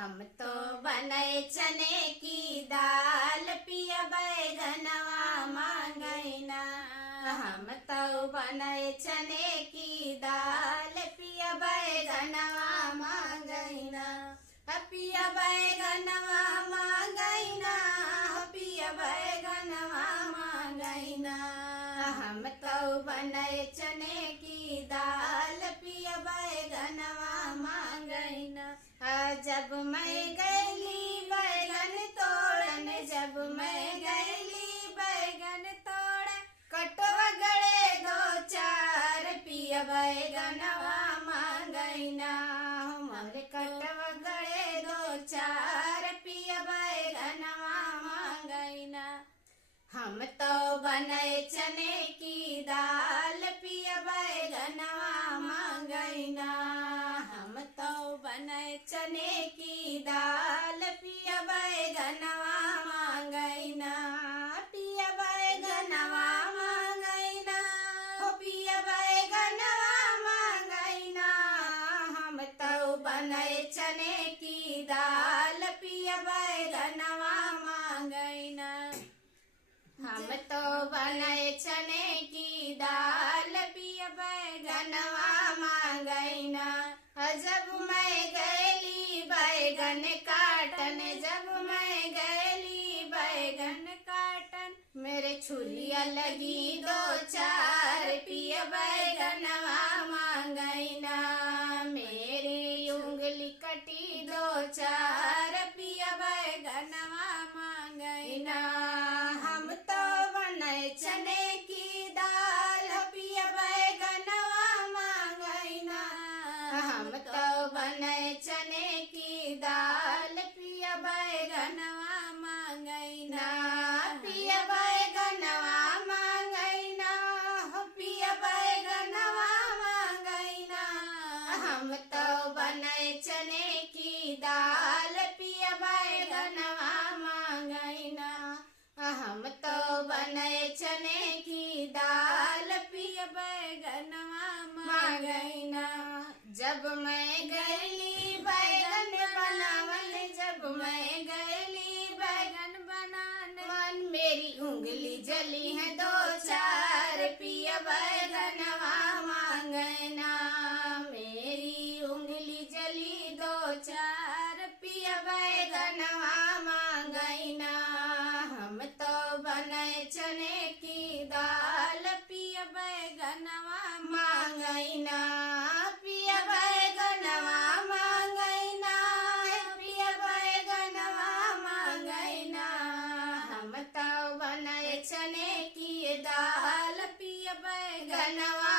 हम तो बने चने की दाल पिया बैगनवा मांगैना। हम तो बने चने की दाल पिया बैगनवा मांगैना। पिया बैगनवा मांगैना, पिया बैगनवा मांगैना। हम तो बने चने की दाल पिया बैगनवा मांगैना। जब मैं गैली बैगन तोड़न, जब मैं गैली बैगन तोड़न, कटवा गड़े दो चार पिया बैगनवा मांगैना। हमारे कटवा गड़े दो चार पिया बैगनवा मांगैना। हम तो बने चने की दाल पिया बैगनवा मांगैना। हम तो बने चने की दाल पिया बैगनवा मांगैना। पिया बैगनवा मांगैना, हो पिया बैगनवा मांगैना। हम तो बने चने की दाल पिया बैगनवा मांगैना। हम तो बने चने की दाल पिया बैगनवा मांगैना। जब मैं गैली बैगन काटन, जब मैं गैली बैगन काटन, मेरे छुरिया लगी दो चार पिया बैगनवा मांगैना। मेरी उंगली कटी दो चार पिया बैगनवा मांगैना। हम तो बने चने की दाल पिया बैगनवा मांगैना। हम तो बने चने की दाल पिया बैगनवा मांगैना। पिया बैगनवा मांगैना, हो पिया बैगनवा मांगैना। हम तो बने चने की दाल पिया बैगनवा मांगैना। हम तो बने चने की दाल पिया बैगनवा मांगैना। जब मैं गैली बैगन बनावन, जब मैं गैली बैगन बनान, मन मेरी उंगली जली है दो चार पिया बैगनवा मांगैना। मेरी उंगली जली दो चार पिया बैगनवा मांगैना। हम तो बने चने की दाल पिया बैगनवा मांगैना। पिया बैगनवा मांगैना, पिया बैगनवा मांगैना। हम तो बने चने की दाल पिया बैगनवा